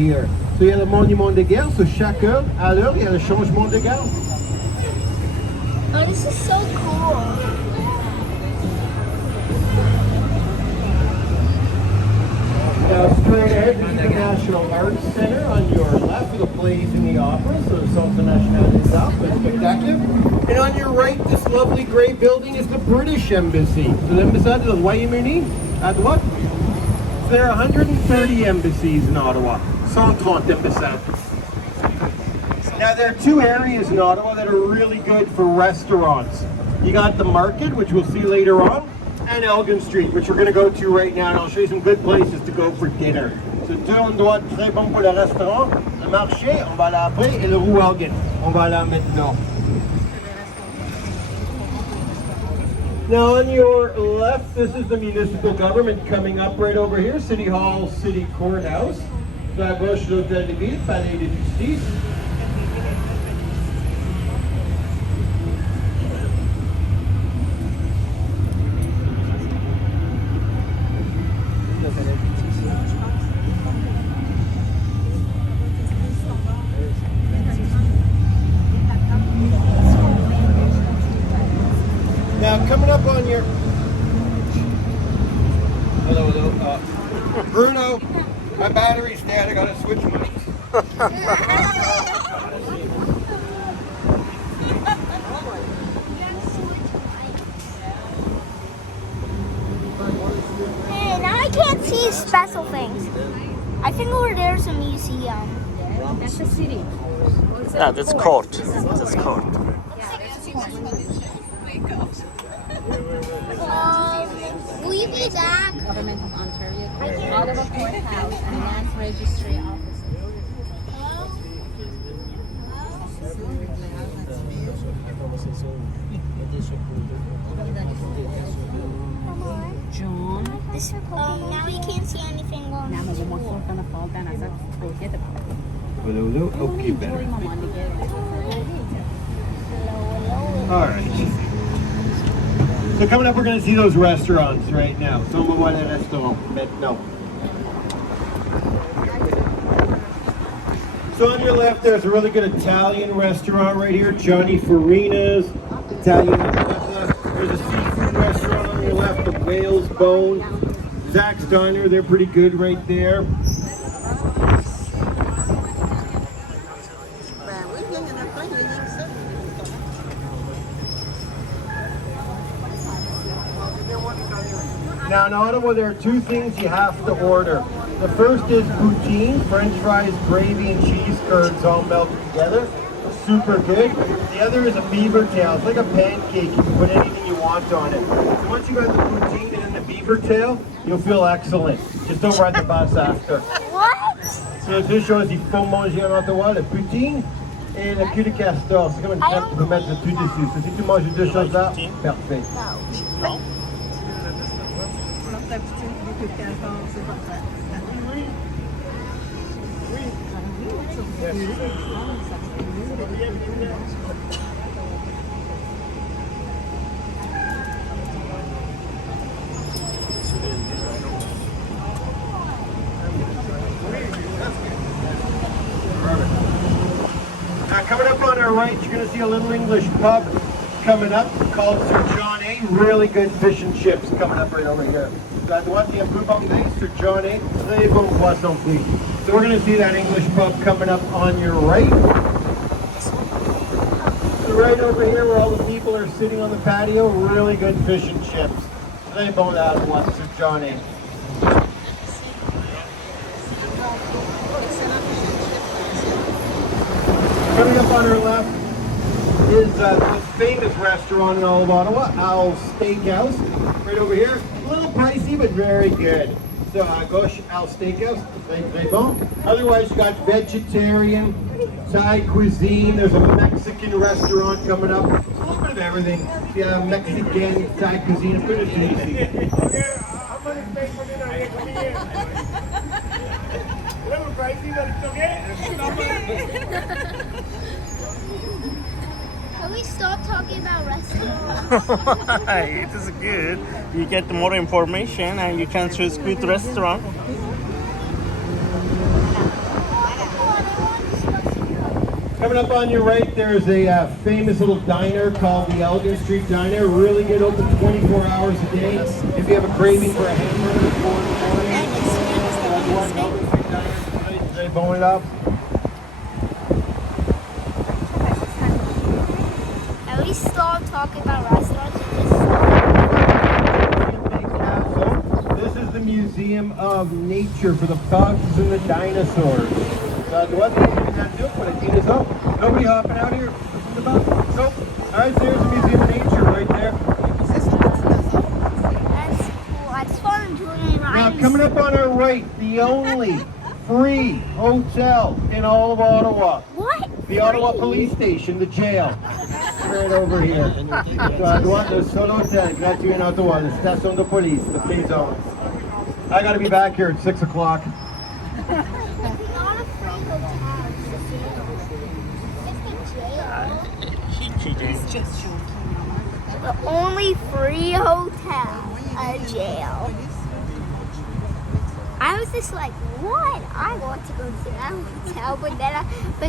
here. So il y a le monument de guerre, so chaque heure, à l'heure, il y a le changement de garde. Oh, this is so cool. Now straight ahead, this is the National Arts Center on your left, the plays and the opera, so the Centre National des Arts, le spectacle. And on your right, this lovely gray building is the British Embassy. So l'ambassade du Royaume-Uni, à droite. So there are 130 embassies in Ottawa, 130 ambassades. Now there are two areas in Ottawa that are really good for restaurants. You got the market, which we'll see later on, and Elgin Street, which we're going to go to right now, and I'll show you some good places to go for dinner. So deux endroits très bons pour le restaurant, le marché, on va aller après, et le rue Elgin, on va aller maintenant. Now on your left, this is the municipal government coming up right over here, City Hall, City Courthouse. So à gauche, l'Hôtel de Ville, Palais de Justice. Now coming up on your hello. Bruno, my battery's dead. I gotta switch mics. Hey, now I can't see special things. I think over there's a museum. That's a city. Yeah, that's court. That's court. Will you be back? Government of Ontario, Ottawa Courthouse, and Land Registry Office. John. This, now you can't see anything going Now on. we're more gonna fall down as I forget about it. Hello, okay, better. Hello. All right. So coming up, we're going to see those restaurants right now. So on va voir les restaurants maintenant. So on your left, there's a really good Italian restaurant right here, Johnny Farina's Italian pizza. There's a seafood restaurant on your left, the Whale's Bone. Zach's Diner, they're pretty good right there. Now in Ottawa, there are two things you have to order. The first is poutine, French fries, gravy, and cheese curds all melted together. Super good. The other is a beaver tail. It's like a pancake. You can put anything you want on it. So once you got the poutine and then the beaver tail, you'll feel excellent. Just don't ride the bus after. What? So deux choses, il faut manger en Ottawa, le poutine et le cul de castor. C'est comme une crêpe, tu peux mettre tout dessus. So si tu manges deux choses là, parfait. No? Now coming up on our right, you're going to see a little English pub coming up called Sir John A. Really good fish and chips coming up right over here. So à droite, il y a un peu bombay, Sir John A. Très bon poisson frit. So we're going to see that English pub coming up on your right. So right over here where all the people are sitting on the patio, really good fish and chips. Très bon à droite, Sir John A. Coming up on our left is the most famous restaurant in all of Ottawa, Owl's Steakhouse. Right over here, a little pricey, but very good. So à gauche, Owl's Steakhouse, très bon. Otherwise, you got vegetarian, Thai cuisine. There's a Mexican restaurant coming up. It's a little bit of everything. Yeah, Mexican, Thai cuisine, it's pretty tasty. Can we stop talking about restaurants? Why? It is good. You get more information and you can choose good restaurant. Coming up on your right, there's a famous little diner called the Elgin Street Diner. Really good, open 24 hours a day. If you have a craving for a hamburger, they bone it up. At least stop talking about restaurants and This is the Museum of Nature for the bugs and the dinosaurs. What are you going to do? Put a this up. Nobody hopping out here from the bus? Nope. Alright, so there's the Museum of Nature right there. That's cool. I just want to do it Now, coming up on our right, the only free hotel in all of Ottawa. What? The Ottawa Police Station, the jail. Right over here. So, à droite, le seul hôtel gratuit en Ottawa, la station de police, the prison. I gotta be back here at 6 o'clock. The only free hotel, a jail. I was just like, what? I want to go to that hotel, but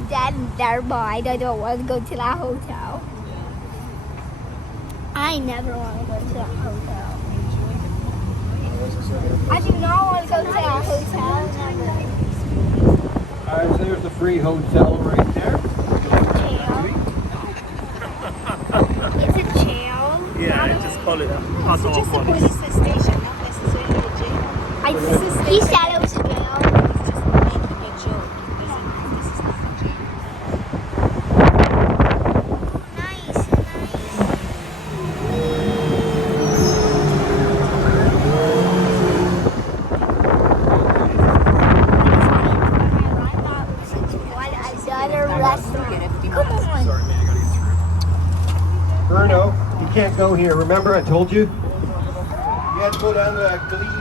then never mind. I don't want to go to that hotel. I never want to go to that hotel. I do not want to go to that hotel. Never. Alright, so there's the free hotel right there. It's a jail. Yeah, I just call it It's just a police station, not necessarily a jail. He said it was a jail. It's just making a joke. This is not a jail. Nice, Come on. Bruno, you can't go here. Remember I told you? You had to go down to that glebe.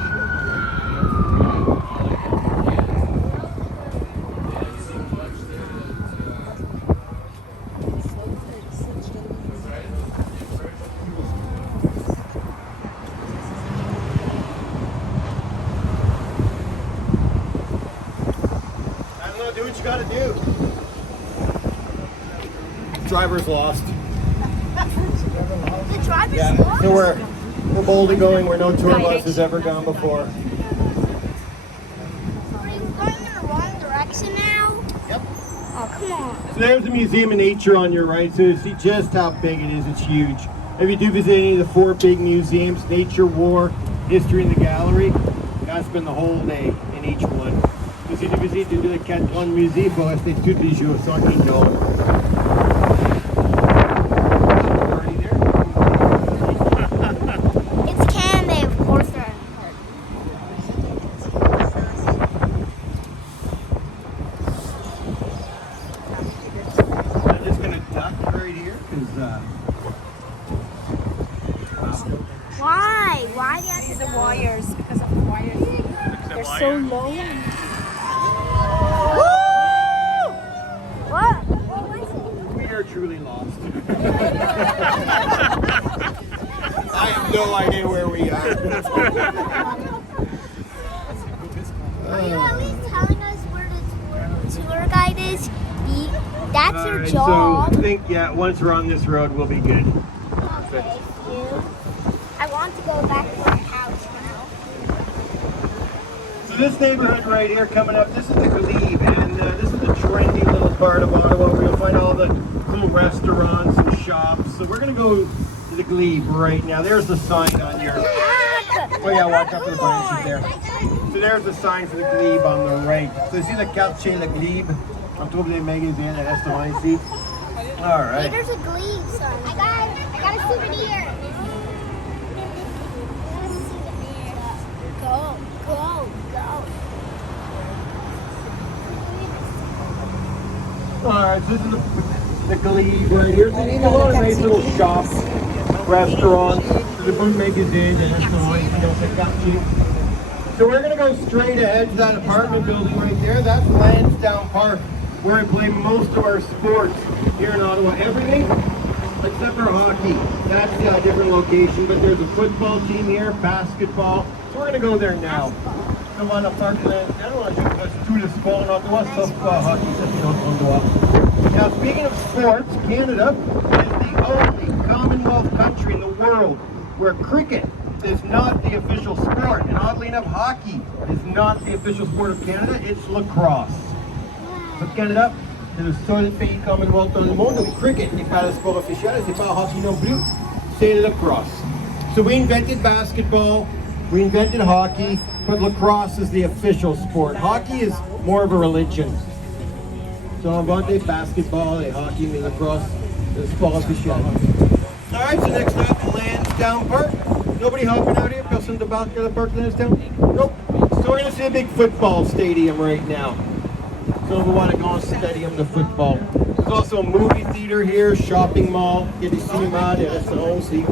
I don't know, do what you gotta do. Driver's lost. The driver's Yeah, lost? so we're boldly going where no tour bus has ever gone before. Are you going in the wrong direction now? Yep. Oh, come on. So there's the Museum of Nature on your right, so you see just how big it is. It's huge. If you do visit any of the 4 big museums, Nature, War, History, and the Gallery, you gotta spend the whole day in each one. Si tu visites les 4 grands musées, il faut rester tous les jours, sans qu'il dorme. It's candy, of course they're in I'm just gonna duck right here, because Why? Why do you have to The wires, because of the wires. They're so low. What? What was it? we are truly lost. I have no idea where we are. Are you at least telling us where the tour guide is? That's your Alright, job. So I think, yeah, once we're on this road, we'll be good. Okay, you. I want to go back to our house now. So this neighborhood right here coming up, this is the Glebe, and this is the trendy little part of Ottawa where you'll find all the little restaurants and shops. So we're going to go to the Glebe right now. There's the sign on your... Oh yeah, watch out for the branches there. So there's the sign for the Glebe on the right. So you see the quartier Le Glebe? On trouve les magasins, les restaurants ici. All Hey, right. there's a Glebe sign. I got a souvenir. Go, go, go. All right, so this is the Glebe right here. So you see a lot of nice little shops, restaurants. There's a boot magazine, and restaurant. So we're gonna go straight ahead to that apartment building right there. That's Lansdowne Park, where I play most of our sports here in Ottawa. Everything except for hockey. That's a different location, but there's a football team here, basketball. So we're gonna go there now. Ottawa, le parc maintenant, je reste tout le sport en Ottawa, sauf hockey, ça c'est notre endroit. Now, speaking of sports, Canada is the only Commonwealth country in the world where cricket is not the official sport. And oddly enough, hockey is not the official sport of Canada, it's lacrosse. So Canada, c'est le seul pays Commonwealth dans le monde où le cricket n'est pas le sport officiel, et c'est pas hockey non plus, c'est le lacrosse. So we invented basketball, we invented hockey, but lacrosse is the official sport. Hockey is more of a religion. So on inventé basketball et hockey, mais lacrosse, c'est le sport officiel. All right, so next up, Lansdowne Park. Nobody hopping out here? Personne de park at the park Lansdowne? Nope. So we're gonna see a big football stadium right now. So we want to go and stadium the football. There's also a movie theater here, shopping mall. Il y a des cinémas, des restaurants aussi.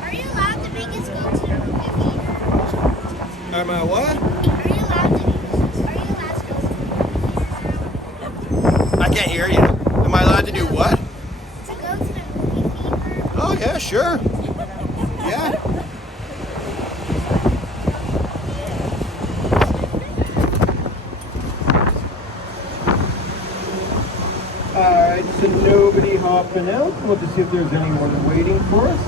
Are you allowed to make us go to the movie theater? Am I what? Are you allowed to go to the movie theater? I can't hear you. Am I allowed to do what? To go to the movie theater? Oh yeah, sure. Yeah. Alright, so nobody hopping out. We'll just see if there's anyone waiting for us.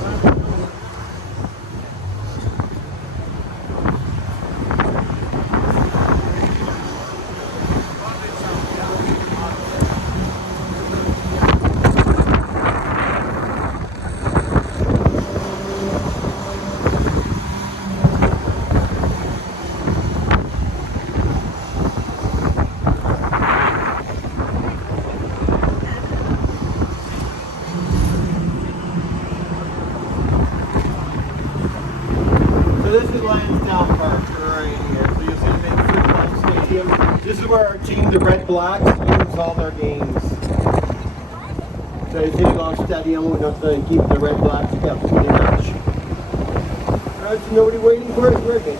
This is Lansdowne Park right here. So you'll see the big football stadium. This is where our team, the Red Blacks, use all their games. So you see the stadium où notre équipe, the Red Blacks, perd tous les matchs. Alright, so nobody waiting for us? We're good.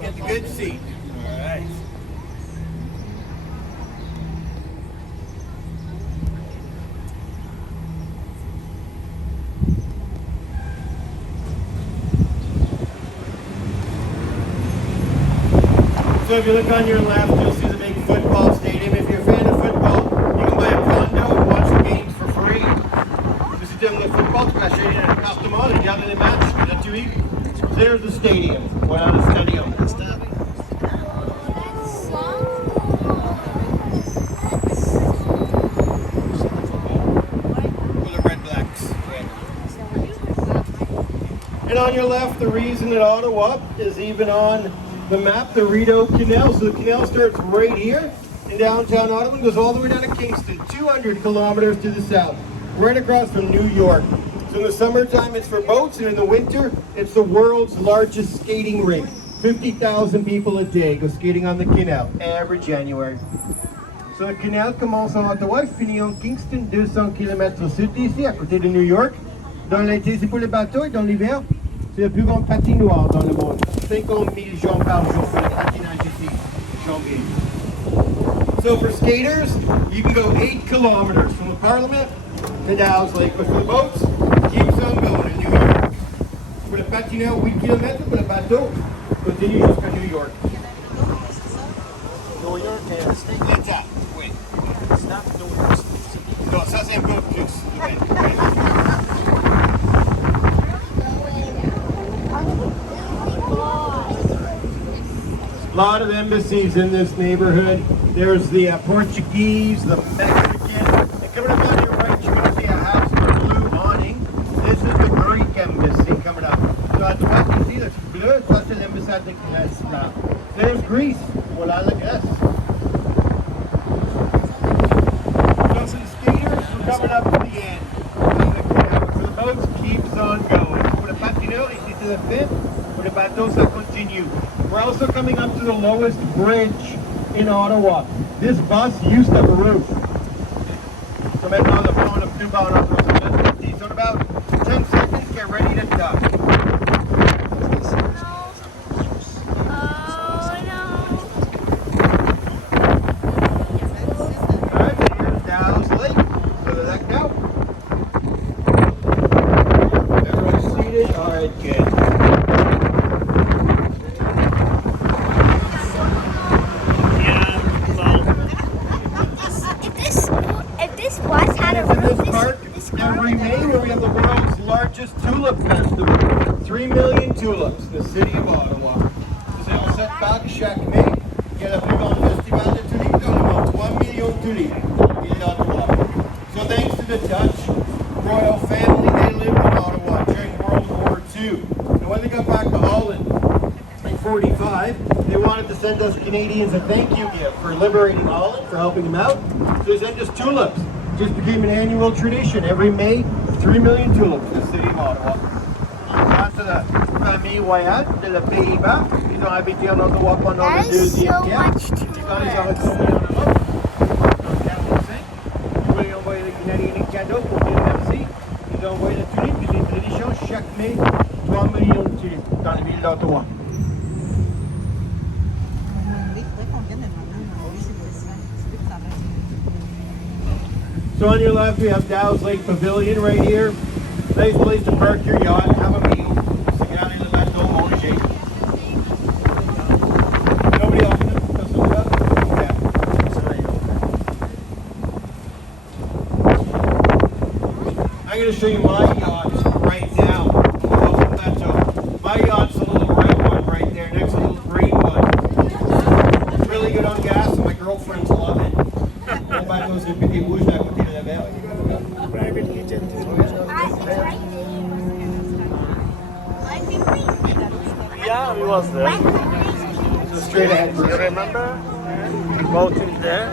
Get the good seat. All right. So if you look on your left, you'll see the big football stadium. If you're a fan of football, you can buy a condo and watch the games for free. Si tu aimes le football, tu peux acheter un appartement et regarder les matchs gratuits. There's the stadium. Voilà le stadium. For the Red Blacks. And on your left, the reason that Ottawa is even on the map, the Rideau Canal. So the canal starts right here in downtown Ottawa and goes all the way down to Kingston, 200 kilometers to the south, right across from New York. So in the summertime, it's for boats, and in the winter, it's the world's largest skating rink. 50,000 people a day go skating on the canal every January. So le canal commence en Ottawa et finit en Kingston, 200 km au sud d'ici, à côté de New York. Dans l'été, c'est pour les bateaux, et dans l'hiver, c'est le plus grand patinoire dans le monde. 50 000 gens par jour pour le patinage ici, janvier. So for skaters, you can go 8 kilometers from the Parliament to Dow's Lake. But for the boats, keeps on going in New York. Pour le patineur, 8 km, pour le bateau, continue jusqu'à New York. New York and State. Let's up. Wait. It's not New York. Non, ça c'est un peu plus. A lot of embassies in this neighborhood. There's the Portuguese, the Mexican. And coming up on your right, you're going to see a house with a blue awning. This is the Greek embassy coming up. So à droite ici, le bleu, ça c'est l'ambassade de Grèce. Là. There's Greece. Voilà la Grèce. So for the skaters, we're coming up to the end. For the boats, keeps on show, ça continue. We're also coming up to the lowest bridge in Ottawa. This bus used to have a roof. So maintenant, le pont n'a plus bas en so in about 10 seconds, get ready to duck. Alright, so here's Dow's Lake. So the deck now. Everyone's seated. Alright, good. Every May, where we have the world's largest tulip festival. 3 million tulips, the city of Ottawa. C'est en cette bague chaque mai, il y a le plus grand festival de tulipes dans le monde. 3 millions de tulipes in Ottawa. So thanks to the Dutch royal family, they lived in Ottawa during World War II. And when they got back to Holland in 45, they wanted to send us Canadians a thank you gift for liberating Holland, for helping them out. So they sent us tulips. Just became an annual tradition. Every May, 3 million tulips in the city of Ottawa. Grâce à la famille royale de la Pays-Bas, ils ont habité en Ottawa pendant le deuxième siècle. Quand ils ont retourné en Europe, en 45, ils voulaient envoyer les Canadiens des cadeaux pour dire merci. Ils ont envoyé la tulipe, puis c'est une tradition. Chaque mai, 3 millions de tulipes dans la ville d'Ottawa. So on your left, we have Dow's Lake Pavilion right here. Nice place to park your yacht and have a meal. Just to get out into that dome on shape. Nobody else? That's what we got? Yeah. I'm going to show you my yacht right now. My yacht's a little red one right there, next to a little green one. It's really good on gas, and my girlfriends love it. Private kitchen. Yeah, we was there. So straight ahead. You remember? We both in there.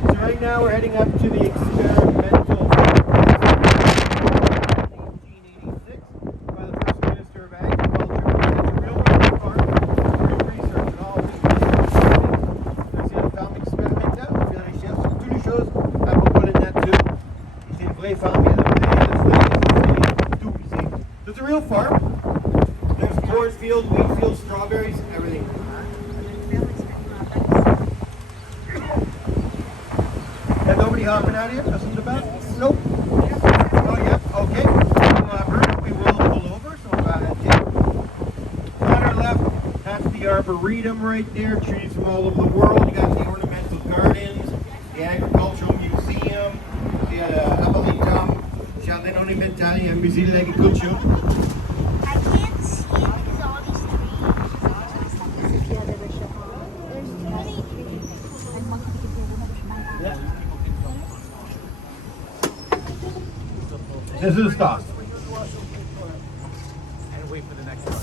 So right now we're heading up to the experimental 1886 by the First Minister of Agriculture. It's a real farm, real research and all this research. There's the farm expérimental, puis la recherche sur toutes les choses à propos de la nature. C'est une vraie farm, il y a tout ici. So it's a real farm. There's cornfields, wheat fields, strawberries, everything. And nobody hopping out here? Nothing about? Nope. Oh, yeah. Okay. We will pull over, so on our left, that's the Arboretum right there. Trees from all over the world. You got the ornamental gardens, the agricultural museum, the Abolitam, Jardin Ornementale, and Musée de l'Agriculture. I can't see it because all these trees. There's too many trees. This is a stop. And wait for the next one.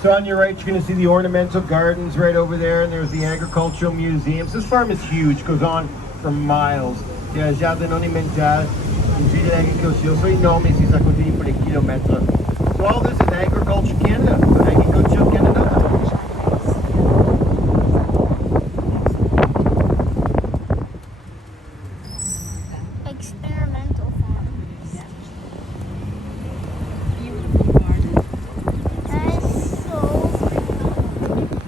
So on your right, you're going to see the ornamental gardens right over there, and there's the agricultural museums. This farm is huge, goes on for miles. Il y a un jardin ornemental, musée de l'agriculture, so énorme ici, ça continue pour des kilomètres. So all this is Agriculture Canada, Agriculture Canada. Experimental farm. That is so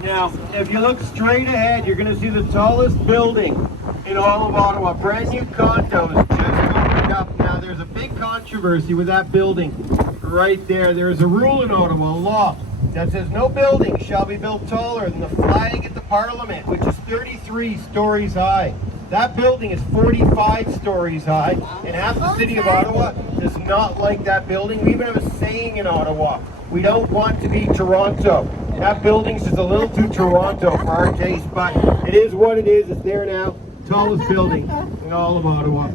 Now, if you look straight ahead, you're going to see the tallest building in all of Ottawa. Brand new condos just opened up. Now, there's a big controversy with that building right there. There's a rule in Ottawa, a law, that says no building shall be built taller than the flag at the Parliament, which is 33 stories high. That building is 45 stories high, and half the city of Ottawa does not like that building. We even have a saying in Ottawa: we don't want to be Toronto. That building's just a little too Toronto for our taste, but it is what it is. It's there now. Tallest building in all of Ottawa.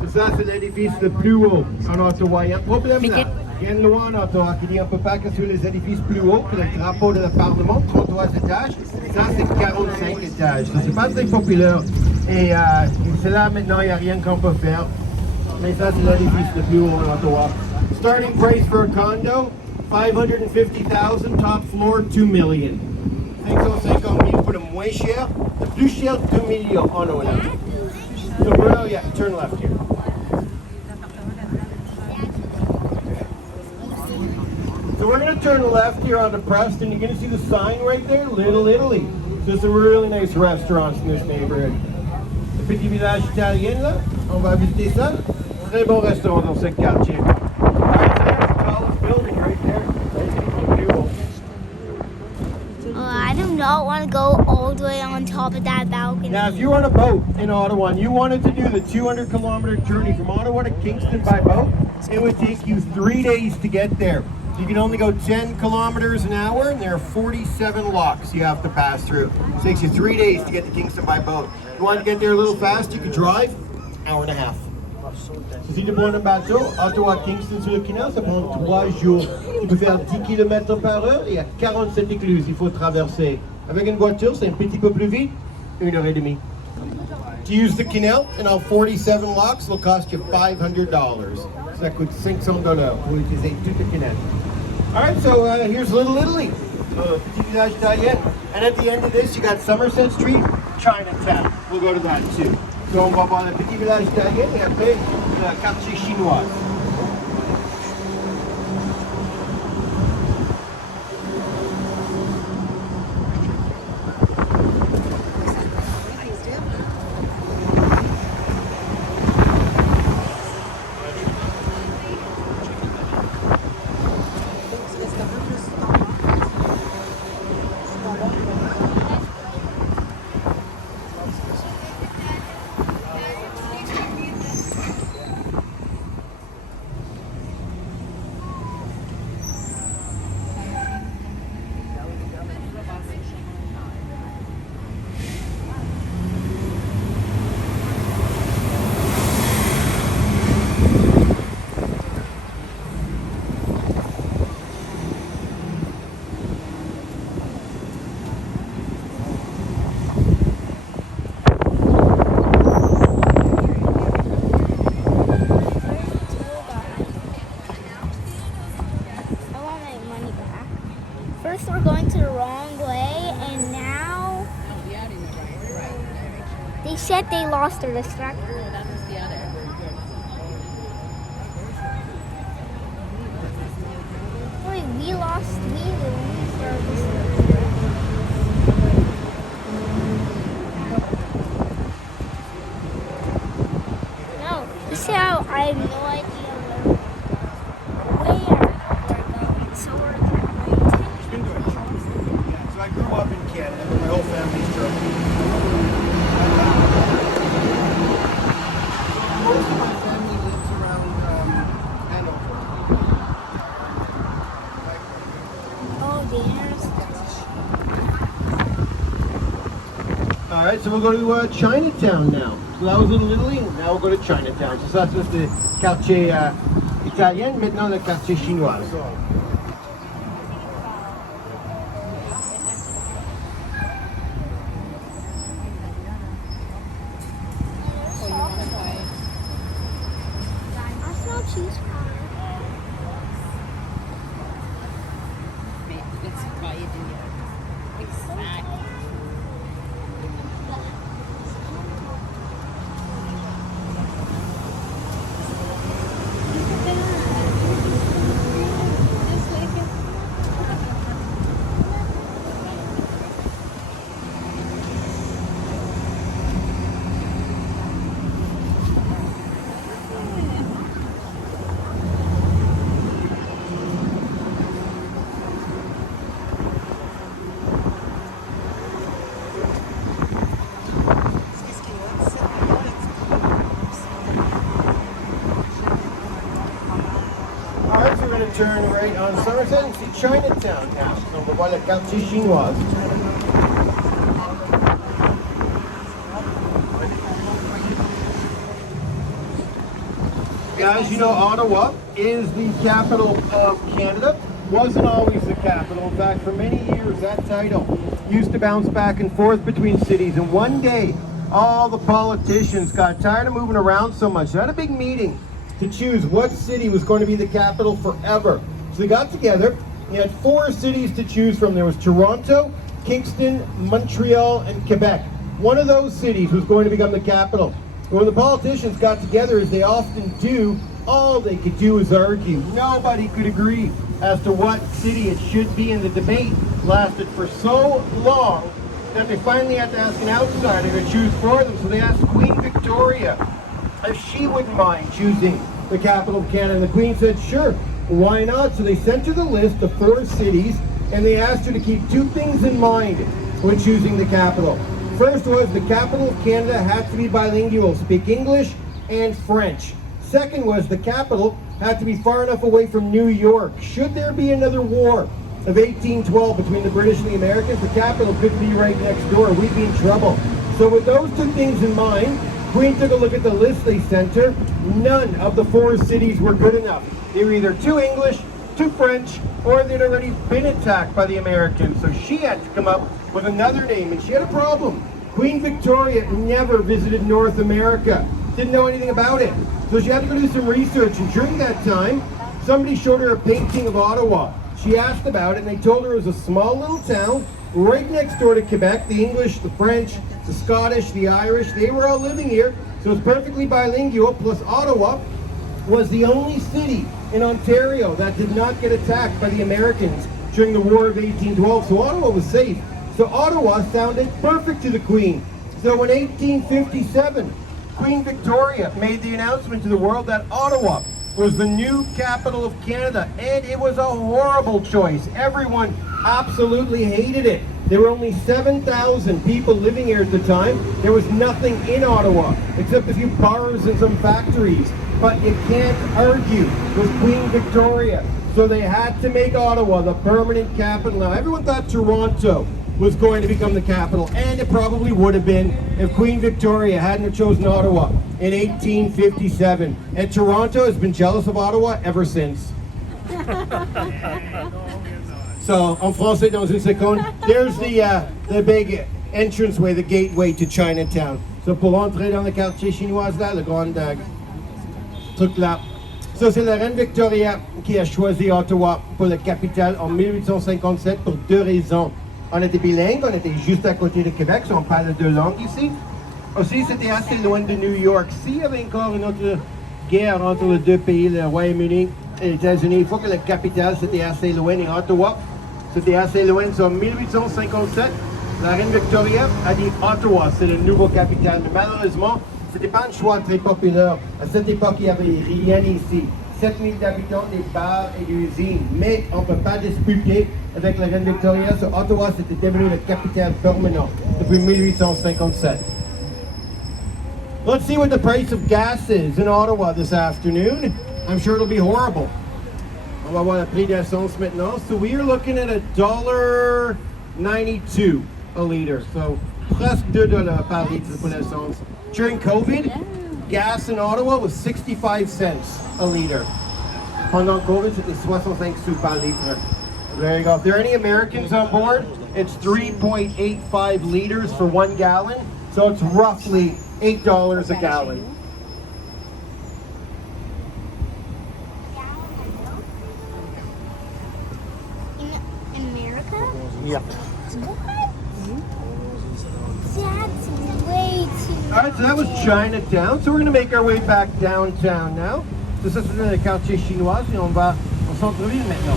C'est ça, c'est l'édifice le plus haut en Ottawa. Il y a un problème là. Il y a une loi en Ottawa qui dit qu'on ne peut pas construire les édifices plus hauts que le drapeau de le Parlement, 33 étages. Ça, c'est 45 étages. Ça, c'est pas très populaire. Et c'est là maintenant, il n'y a rien qu'on peut faire. Mais ça, c'est l'édifice le plus haut en Ottawa. Starting price for a condo, $550,000, top floor, $2 million. 550 000 pour le moins cher, le plus cher, $2 million en Ottawa. So, Bruno, yeah, turn left here. So we're going to turn left here onto Preston. You're going to see the sign right there, Little Italy. So there's some really nice restaurants in this neighborhood. Le petit village italien, là, on va visiter ça. Très bon restaurant dans ce quartier. I do not want to go all the way on top of that balcony. Now, if you're on a boat in Ottawa and you wanted to do the 200-kilometer journey from Ottawa to Kingston by boat, it would take you 3 days to get there. You can only go 10 kilometers an hour, and there are 47 locks you have to pass through. It takes you 3 days to get to Kingston by boat. If you want to get there a little fast, you can drive, hour and a half. Si tu prends un bateau, Ottawa-Kingston sur le canal, ça prend 3 jours. Tu peux faire 10 km par heure et il y a 47 écluses, il faut traverser. Avec une voiture, c'est un petit peu plus vite, 1 heure et demie. To use the canal and all 47 locks will cost you $500. Ça coûte $500 pour utiliser tout le canal. Alright, so here's Little Italy, petit village italien. And at the end of this, you got Somerset Street, Chinatown. We'll go to that too. So on va voir le petit village italien et après le quartier chinois. First we're going to the wrong way, and now they said they lost their distraction. That was the other. Wait, we lost our distraction. No, this is how I have no idea where we're going. So we're So I grew up in Canada. My whole family's German. Most of my family lives around Hanover. oh, there's All right, so we'll go to Chinatown now. So that was Little Italy, and now we'll go to Chinatown. So ça, c'est le quartier italien, maintenant le quartier chinois. I smell cheese powder. That's why you do it. Exactly. All right, so we're going to turn right on Somerset and see Chinatown now. On va voir le quartier chinois. As you know, Ottawa is the capital of Canada. Wasn't always the capital. In fact, for many years, that title used to bounce back and forth between cities. And one day, all the politicians got tired of moving around so much. They had a big meeting to choose what city was going to be the capital forever. So they got together. They had 4 cities to choose from. There was Toronto, Kingston, Montreal, and Quebec. One of those cities was going to become the capital. When the politicians got together, as they often do, all they could do was argue. Nobody could agree as to what city it should be, and the debate lasted for so long that they finally had to ask an outsider to choose for them. So they asked Queen Victoria if she wouldn't mind choosing the capital of Canada. And the Queen said, sure, why not? So they sent her the list of 4 cities, and they asked her to keep 2 things in mind when choosing the capital. First was the capital of Canada had to be bilingual, speak English and French. Second was the capital had to be far enough away from New York. Should there be another war of 1812 between the British and the Americans, the capital could be right next door. We'd be in trouble. So with those 2 things in mind, Queen took a look at the list they sent her. None of the 4 cities were good enough. They were either too English, too French, or they'd already been attacked by the Americans. So she had to come up with another name, and she had a problem. Queen Victoria never visited North America, didn't know anything about it. So she had to go do some research, and during that time, somebody showed her a painting of Ottawa. She asked about it, and they told her it was a small little town right next door to Quebec. The English, the French, the Scottish, the Irish, they were all living here, so it's perfectly bilingual. Plus Ottawa was the only city in Ontario that did not get attacked by the Americans during the War of 1812, so Ottawa was safe. So Ottawa sounded perfect to the Queen. So in 1857, Queen Victoria made the announcement to the world that Ottawa was the new capital of Canada, and it was a horrible choice. Everyone absolutely hated it. There were only 7,000 people living here at the time. There was nothing in Ottawa except a few bars and some factories. But you can't argue with Queen Victoria. So they had to make Ottawa the permanent capital. Now, everyone thought Toronto was going to become the capital, and it probably would have been if Queen Victoria hadn't have chosen Ottawa in 1857. And Toronto has been jealous of Ottawa ever since. So, en français dans une seconde, there's the big entranceway, the gateway to Chinatown. So, pour entrer dans le quartier chinois là, le grand truc là. Ça, c'est la reine Victoria qui a choisi Ottawa pour la capitale en 1857 pour 2 raisons. On était bilingue, on était juste à côté de Québec, so on parle 2 langues ici. Aussi, c'était assez loin de New York. S'il y avait encore une autre guerre entre les 2 pays, le Royaume-Uni et les États-Unis, il faut que la capitale c'était assez loin, et Ottawa, c'était assez loin. So, en 1857, la reine Victoria a dit Ottawa, c'est le nouveau capitale. Mais malheureusement, c'était pas un choix très populaire. À cette époque, il n'y avait rien ici. 7000 habitants, des bars et des usines. Mais on ne peut pas disputer avec la reine Victoria. So, Ottawa, c'était devenu la capitale permanente depuis 1857. Let's see what the price of gas is in Ottawa this afternoon. I'm sure it'll be horrible. On va voir le prix d'essence maintenant. So we are looking at $1.92 a liter. So presque $2 par litre pour l'essence. During COVID, gas in Ottawa was 65 cents a liter. Pendant COVID, c'était 65 sous par litre. There you go. If there are any Americans on board, it's 3.85 liters for 1 gallon. So it's roughly $8 a gallon. In America? Yeah. What? That's way too All right, so that was Chinatown. So we're going to make our way back downtown now. So ça, c'est le quartier chinois et on va au centre-ville maintenant.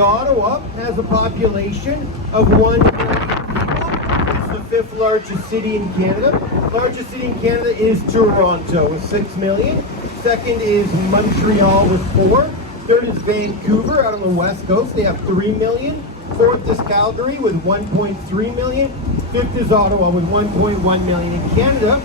Ottawa has a population of 1 million people. It's the 5th largest city in Canada. Largest city in Canada is Toronto with 6 million. Second is Montreal with 4. Third is Vancouver out on the west coast. They have 3 million. Fourth is Calgary with 1.3 million. Fifth is Ottawa with 1.1 million. In Canada,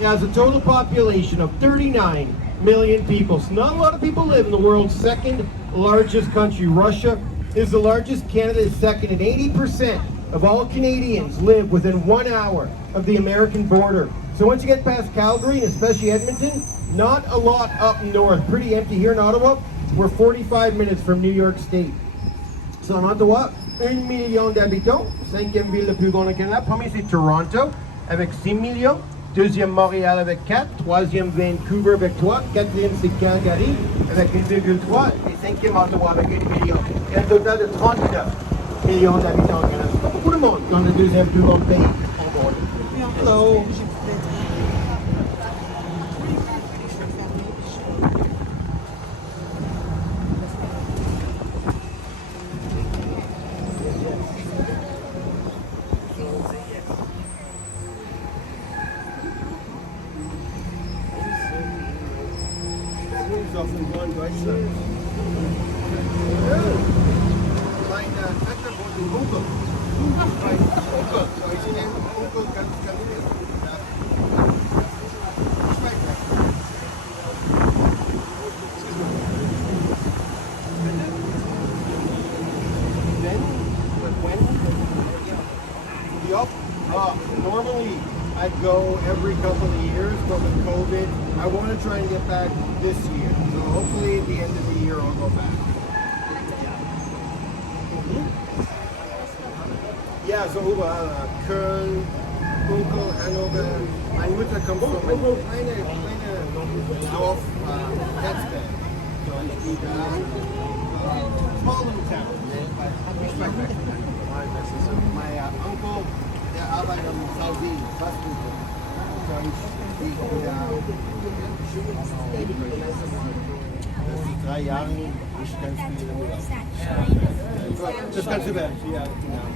it has a total population of 39 million people. So not a lot of people live in the world's second largest country. Russia is the largest. Canada is second, and 80% of all Canadians live within 1 hour of the American border. So once you get past Calgary, and especially Edmonton, not a lot up north. Pretty empty here in Ottawa. We're 45 minutes from New York State. So en Ottawa, 1 million d'habitants, 5e ville la plus grande au Canada. Premier, c'est Toronto, avec 6 millions. Deuxième, Montréal avec 4. Troisième, Vancouver avec 3. Quatrième, c'est Calgary avec 1,3. Et 5e, Ottawa avec 1 million. Il y a un total de 39 millions d'habitants au Canada. C'est pas beaucoup de monde dans le deuxième plus grand pays au monde. Hello. Auf dem neuen Deutschland. Mein Vetter wohnt in Bunker. Bunker. So ich nenne Bunker ganz Kalifornien. Normally I go every couple of years, but with COVID, I want to try and get back this year. So hopefully at the end of the year I'll go back. Yeah, so Köln, Bunkel, Hannover. Meine Mutter kommt von einem kleinen Dorf, Hetzberg. So ich gehe da. Small little town. My uncle, der arbeitet am Saudi, Fastfood. So ich gehe da. Das ist 3 Jahre nicht ganz viel. Das kannst du werden, ja, genau.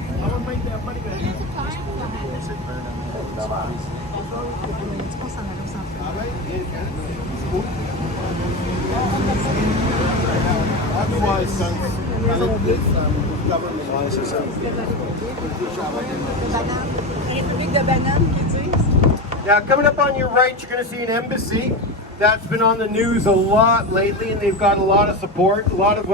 Otherwise, Now, coming up on your right, you're going to see an embassy that's been on the news a lot lately, and they've got a lot of support. A lot of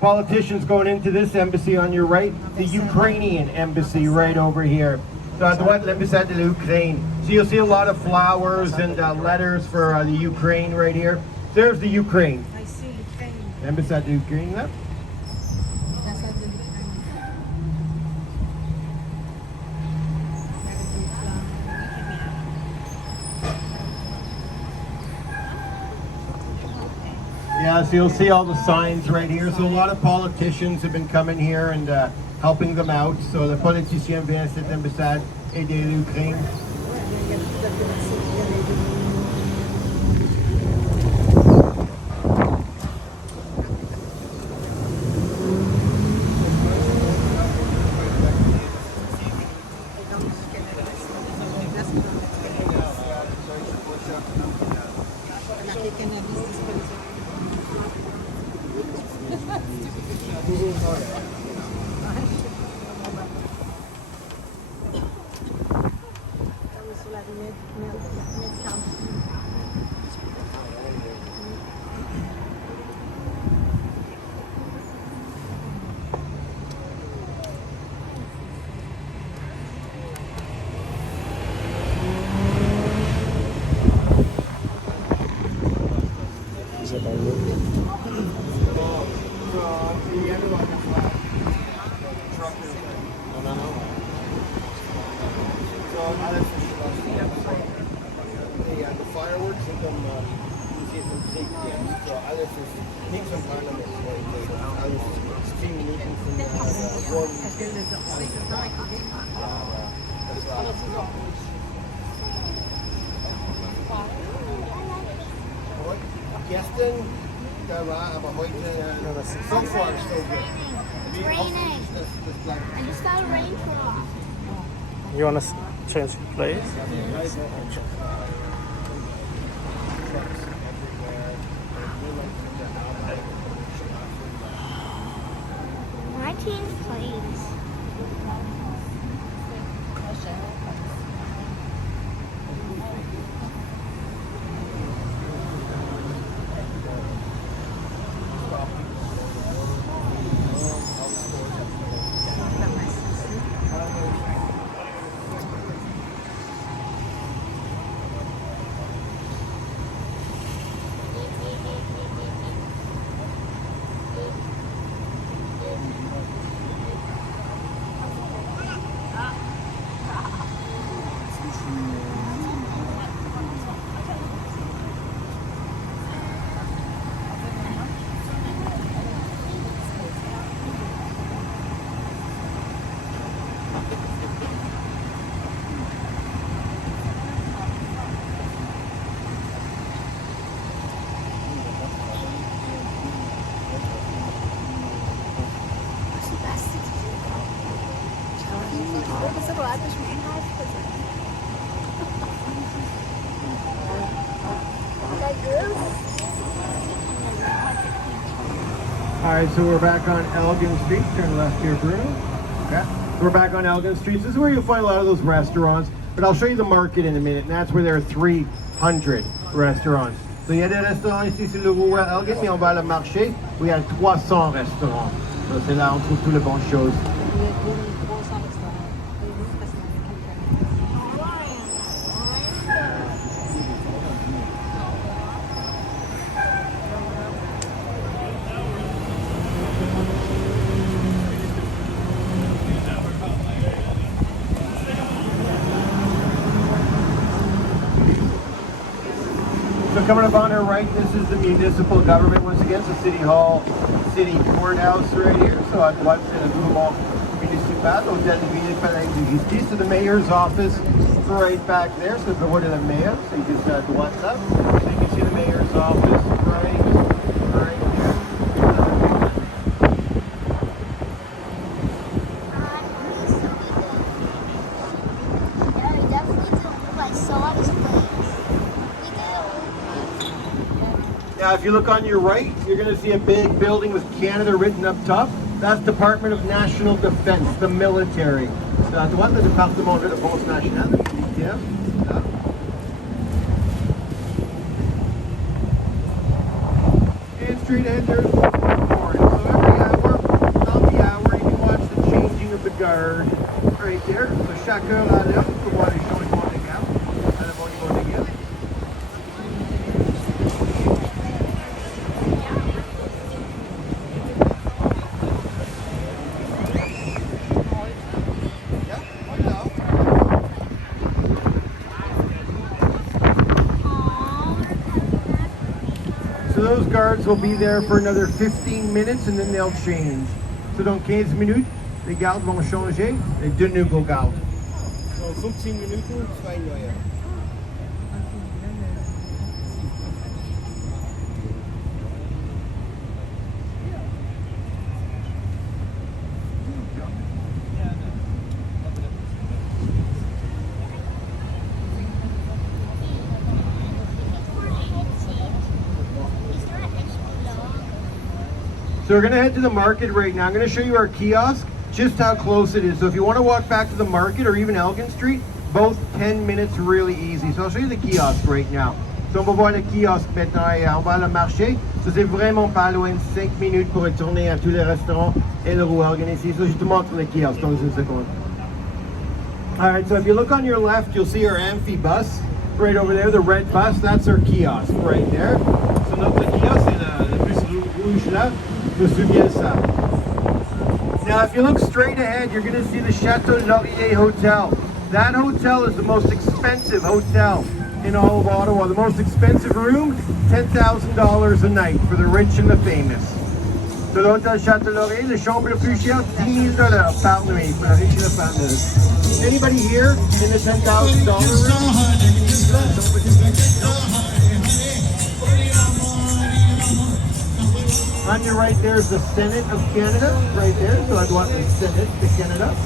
politicians going into this embassy on your right, the Ukrainian embassy right over here. So à droite, l'ambassade de l'Ukraine. So you'll see a lot of flowers and letters for the Ukraine right here. There's the Ukraine. I see Ukraine. Ambassade de l'Ukraine là. Yeah, so you'll see all the signs right here. So a lot of politicians have been coming here and helping them out. So the politiciens viennent à cette ambassade aider l'Ukraine. Gestern So far, so good. It's raining. And it started raining for a while. You want to change place? Why change planes? All right, so we're back on Elgin Street. Turn left here, Bruno. Okay. So we're back on Elgin Street. This is where you'll find a lot of those restaurants, but I'll show you the market in a minute, and that's where there are 300 restaurants. So il y a des restaurants ici sur le rue Elgin, mais on va à le marché où il y a 300 restaurants. Donc c'est là où on trouve toutes les bonnes choses. So coming up on our right, this is the municipal government once again, so City Hall, City Courthouse right here. So à droite, c'est le bureau municipal, Hôtel de Ville, Palais de Justice. So the mayor's office right back there, so the bureau de la mayor. So you can see à droite là. So you can see the mayor's office right here. Now, if you look on your right, you're going to see a big building with Canada written up top. That's Department of National Defense, the military. So, à droite, le département de défense nationale, le militaire. And straight ahead, there's Warren. So every hour, on the hour, you can watch the changing of the guard right there. So chaque heure à l'heure, tu peux voir les changements de garde à la bon niveau de garde. So those guards will be there for another 15 minutes and then they'll change. So dans 15 minutes, les gardes vont changer et de nouveaux gardes. So 15 Minuten, 2 neue. So we're gonna head to the market right now. I'm gonna show you our kiosk, just how close it is. So if you wanna walk back to the market or even Elgin Street, both 10 minutes really easy. So I'll show you the kiosk right now. So on va voir le kiosque maintenant et on va à le marché. So c'est vraiment pas loin de 5 minutes pour retourner à tous les restaurants et le rue Elgin ici. So je te montre le kiosque dans une seconde. All right, so if you look on your left, you'll see our amphi bus right over there, the red bus. That's our kiosk right there. So notre kiosque, c'est le plus rouge là. Now, if you look straight ahead, you're going to see the Chateau Laurier Hotel. That hotel is the most expensive hotel in all of Ottawa. The most expensive room, $10,000 a night for the rich and the famous. So l'Hôtel Chateau Laurier, the chambre le plus cher, $10,000 par nuit for the rich and the famous. Anybody here in the $10,000 room? On your right there's the Senate of Canada, right there. So I'd want the Senate to Canada.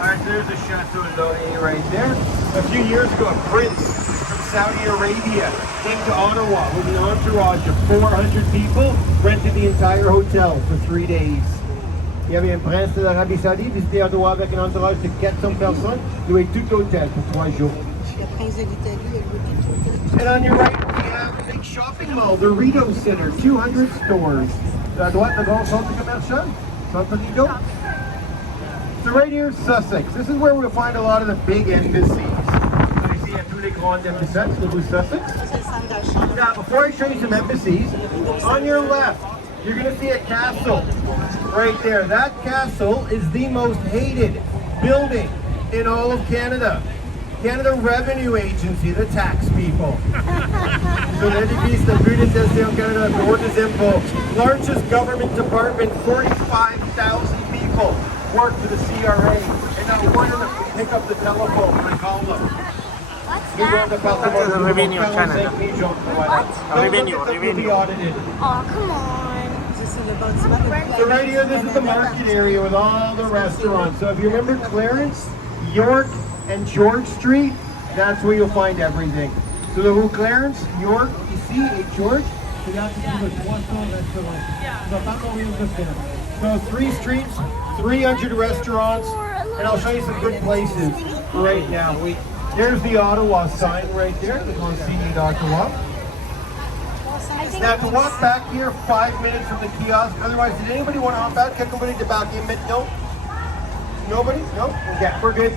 Alright, there's the Chateau Laurier right there. A few years ago, a prince from Saudi Arabia came to Ottawa with an entourage of 400 people, rented the entire hotel for 3 days. Il y avait un prince de l'Arabie Saoudite visité Ottawa avec un entourage de 400 personnes, loué tout l'hôtel pour 3 jours. And on your right, we have a big shopping mall, the Rideau Center, 200 stores. À droite, le grand centre commercial, Centre Rideau. So right here is Sussex. This is where we'll find a lot of the big embassies. So you see tous les grands ambassades, the Sussex. Now, before I show you some embassies, on your left, you're going to see a castle right there. That castle is the most hated building in all of Canada. Canada Revenue Agency, the tax people. So l'édifice de plus de Gestion Canada, the Board des Impôts, largest government department, 45,000 people work for the CRA, and not one of them can pick up the telephone and call them. What's We're going that? to Baltimore, The revenue Montreal, Canada. St. Pete, What? Revenue, Will be revenue. audited. Oh, come on. So right here, this is the market area with all the restaurants. So if you remember Clarence, York, and George Street, that's where you'll find everything. So the Rue Clarence, York, ici, et George, c'est là que tu trouves 300 restaurants. Tu vas pas courir de faire. So 3 streets, 300 restaurants, and I'll show you some good places right now. There's the Ottawa sign right there, the Consigne d'Ottawa. Now to walk back here 5 minutes from the kiosk, otherwise did anybody want to hop out? Quelqu'un voulait débarquer maintenant? Nobody? No? Okay, we're good.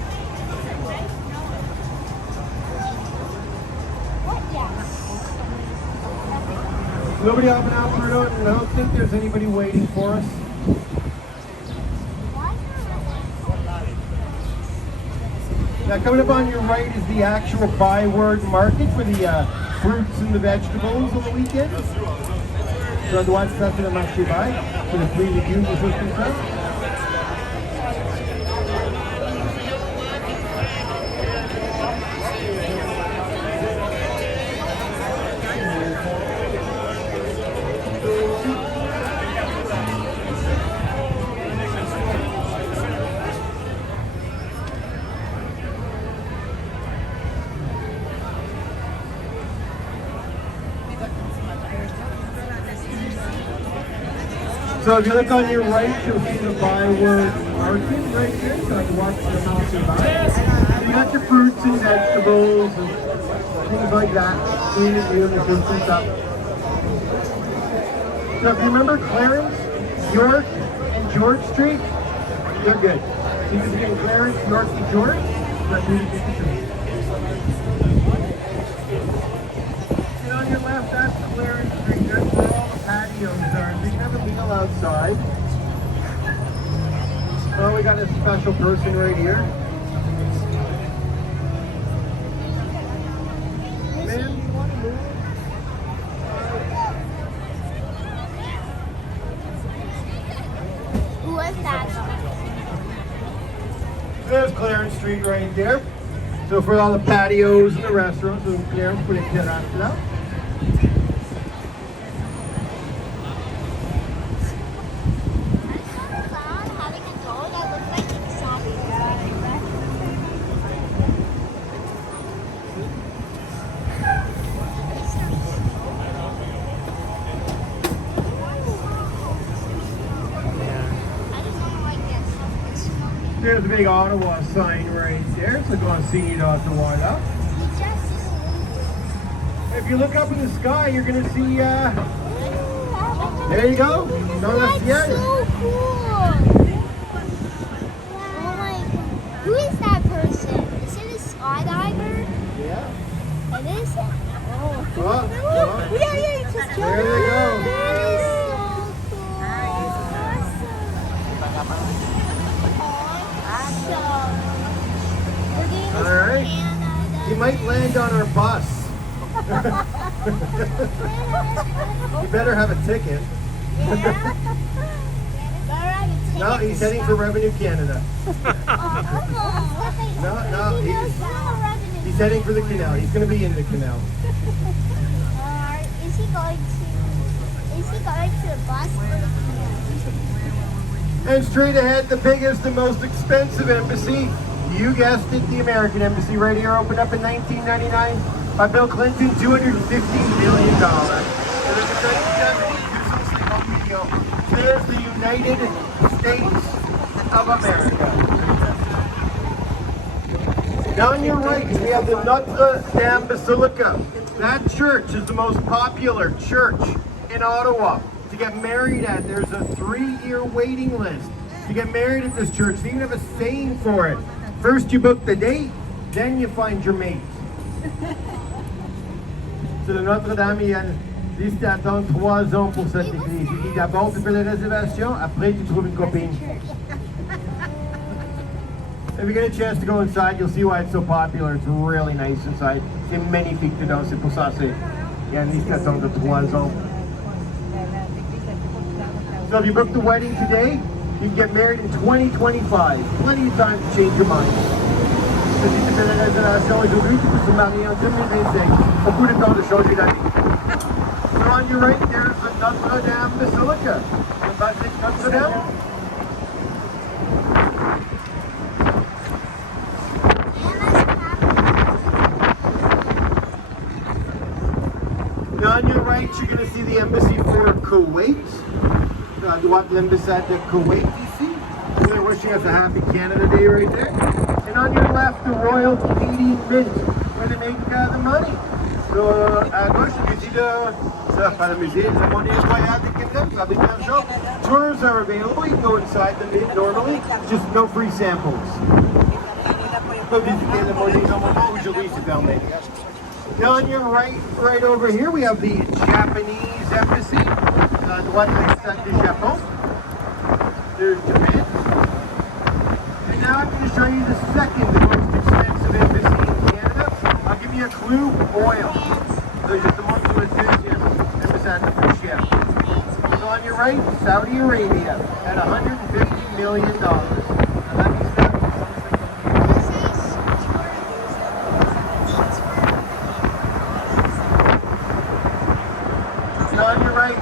What? Yes. Nobody hopping out for it? I don't think there's anybody waiting for us. Now coming up on your right is the actual Byward Market for the fruits and the vegetables on the weekend. So à droite, ça c'est le marché Bay, pour les fruits et légumes, des choses comme ça. So if you look on your right, you'll see the Byward Market right here. So I can walk to the house and buy. So you got your fruits and vegetables and things like that. Clean it, you and fruits and stuff. So if you remember Clarence, York, and George Street, they're good. So you can see in Clarence, York, and George. That's really good to see. And on your left, that's Clarence Street. There's where all the patios are. You can have a meal outside. Well, we got a special person right here. Ma'am, you want to move? Who was that? There's Clarence Street right there. So for all the patios and the restaurants, so Clarence put a terrasse là. Having a dog that looks like a zombie. I just don't like this. There's a big Ottawa sign right there. So Consigne d'Ottawa là. If you look up in the sky, you're going to see, there you go. No, That's yeah. so cool. Oh my god. Who is that person? Is it a skydiver? Yeah. It is? Oh. Oh, Yeah, it's just there they go. That is so cool. Awesome. We're getting this All right. Canada. You might land on our bus. You better have a ticket. Yeah. Better have a No, he's heading for Revenue Canada. No, he's heading for the canal. He's going to be in the canal. Is he going to the bus or the canal? And straight ahead, the biggest and most expensive embassy. You guessed it, the American Embassy right here, opened up in 1999 by Bill Clinton, $250 million. There's the United States of America. Now on your right, we have the Notre Dame Basilica. That church is the most popular church in Ottawa. To get married at, there's a 3-year waiting list. To get married at this church, they even have a saying for it. First you book the date, then you find your mate. Sur le Notre-Dame, il y a une liste d'attente 3 ans pour cette église. Il dit d'abord tu fais la réservation, après tu trouves une copine. If you get a chance to go inside, you'll see why it's so popular. It's really nice inside. C'est magnifique dedans, c'est pour ça il y a une liste d'attente de 3 ans. So if you book the wedding today, you can get married in 2025. Plenty of time to change your mind. Si tu fais la réservation aujourd'hui, tu peux te marier en 2025. Beaucoup de temps de changer d'avis. So on your right, there's the Notre Dame Basilica. The Basilica Notre Dame. Now on your right, you're going to see the embassy for Kuwait. À droite, l'ambassade de Kuwait ici. They're wishing us a happy Canada Day right there. And on your left, the Royal Canadian Mint, where they make the money. So à gauche, le musée pas le musée, le monnaie royale du Canada, vous avez plein de choses. Tours are available, you can go inside the mint normally, just no free samples. Pas visiter le monnaie normalement, aujourd'hui c'est fermé. Now on your right over here, we have the Japanese embassy. À droite, l'ambassade du Japon. There's Japan. And now I'm going to show you the second most expensive embassy in Canada. I'll give you a clue, oil. So just the most of the ambassade de Chef. So on your right, Saudi Arabia at $150 million. On your right,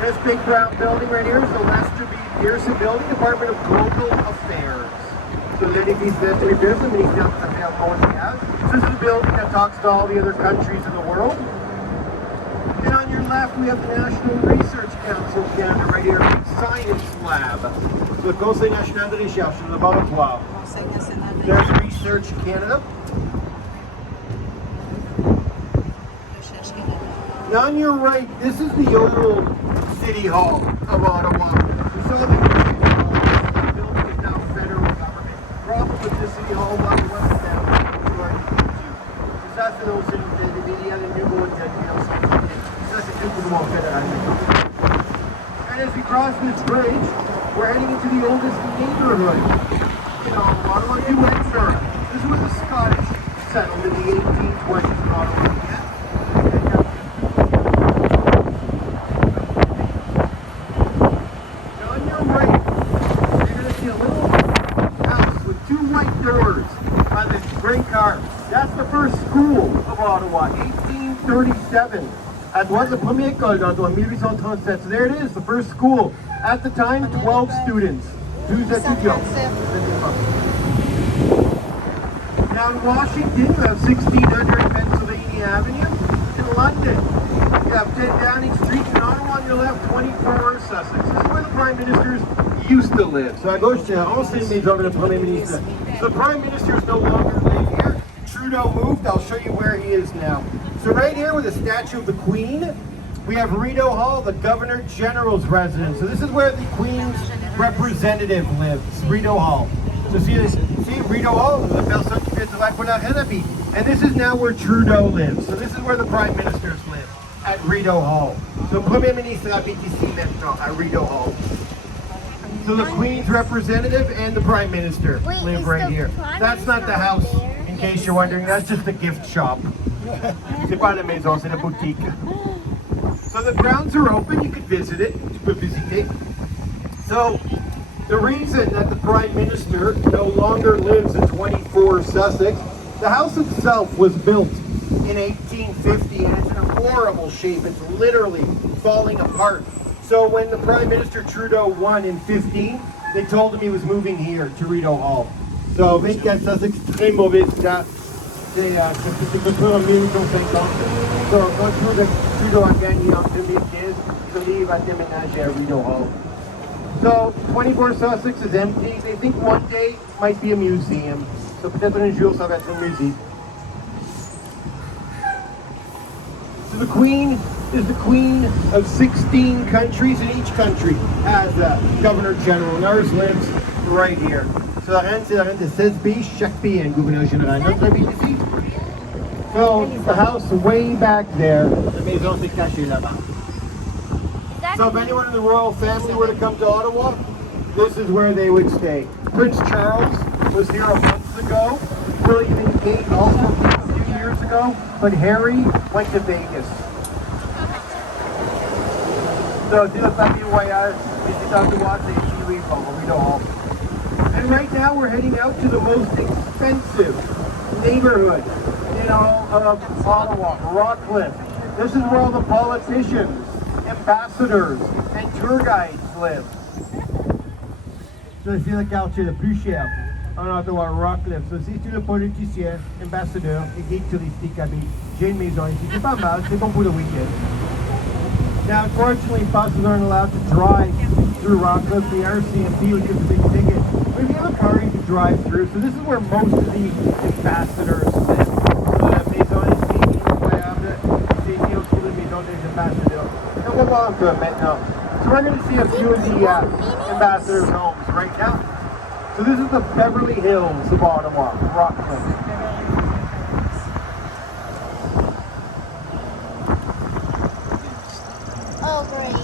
this big brown building right here is the Lester B. Pearson Building, Department of Global Affairs. So l'église Lester B. Pearson, Ministère des Affaires mondiales. This is the building that talks to all the other countries in the world. And on your left, we have the National Research Council of Canada right here, Science Lab. So the Conseil National de Recherche, le laboratoire. There's Research Canada. Now on your right, this is the old City Hall of Ottawa. We saw the building is now federal government. Problem with the City Hall was it went down to Article 2. Ça, c'est dans il y a le nouveau intelligence. Ça, c'est tout pour le fédéral. And as we cross this bridge, we're heading into the oldest neighborhood in Ottawa, New Windsor. This is where the Scottish settled in the 1820s in Ottawa. That's the first school of Ottawa, 1837. À droite, la première école d'Ottawa, 1837. So there it is, the first school. At the time, 12 students. 12 étudiants. Now in Washington, you have 1600 Pennsylvania Avenue. In London, you have 10 Downing Street. In Ottawa, on your left, 24 Sussex. This is where the Prime Ministers used to live. So à gauche, c'est ancienne maison de le Premier ministre. The Prime Minister is no longer live here. Trudeau moved. I'll show you where he is now. So right here with the statue of the Queen, we have Rideau Hall, the Governor General's residence. So this is where the Queen's representative lives, Rideau Hall. So see Rideau Hall, the personne qui fait travail pour la République. And this is now where Trudeau lives. So this is where the Prime Ministers live, at Rideau Hall. So Premier Ministre habite ici maintenant, at Rideau Hall. So the Queen's representative and the Prime Minister live right here. That's not the house, in case you're wondering. That's just a gift shop. C'est pas la maison, c'est la boutique. So the grounds are open. You could visit it. Tu peux visiter. So The reason that the Prime Minister no longer lives at 24 Sussex, the house itself was built in 1850 and it's in a horrible shape. It's literally falling apart. So when the Prime Minister Trudeau won in 15, they told him he was moving here to Rideau Hall. So 24 Sussex, très mauvais état. C'est construit en 1850. So quand Trudeau a gagné en 2015, il va déménager à Rideau Hall. So 24 Sussex is empty. They think one day it might be a museum. So peut-être un jour ça va être un musée. So the Queen is the Queen of 16 countries, and each country has a Governor General, and ours lives right here. So la reine, c'est la reine de 16 pays, chaque pays a un gouverneur général. Notre pays ici. So the house way back there, la maison s'est cachée là-bas. So if anyone in the royal family were to come to Ottawa, this is where they would stay. Prince Charles was here a month ago. William and Kate also came a few years ago, but Harry went to Vegas. So si la famille royale visite Ottawa, c'est ici we go. And right now we're heading out to the most expensive neighborhood in all of Ottawa, Rockcliffe. This is where all the politicians, ambassadors, and tour guides live. So c'est le quartier le plus cher en Ottawa, Rockcliffe. So si tu es politicien, ambassadeur et guide touristique habite, j'ai une maison ici. C'est pas mal, c'est bon pour le week-end. Now, unfortunately, buses aren't allowed to drive through Rockcliffe. The RCMP would give a big ticket. But if you have a car, you can drive through. So this is where most of the ambassadors live. So la maison ici, incroyable. C'est ici autour de la maison des ambassadeurs. And we'll go on to it maintenant. So we're going to see a few of the ambassadors' homes right now. So this is the Beverly Hills of Ottawa, Rockcliffe. Oh, great.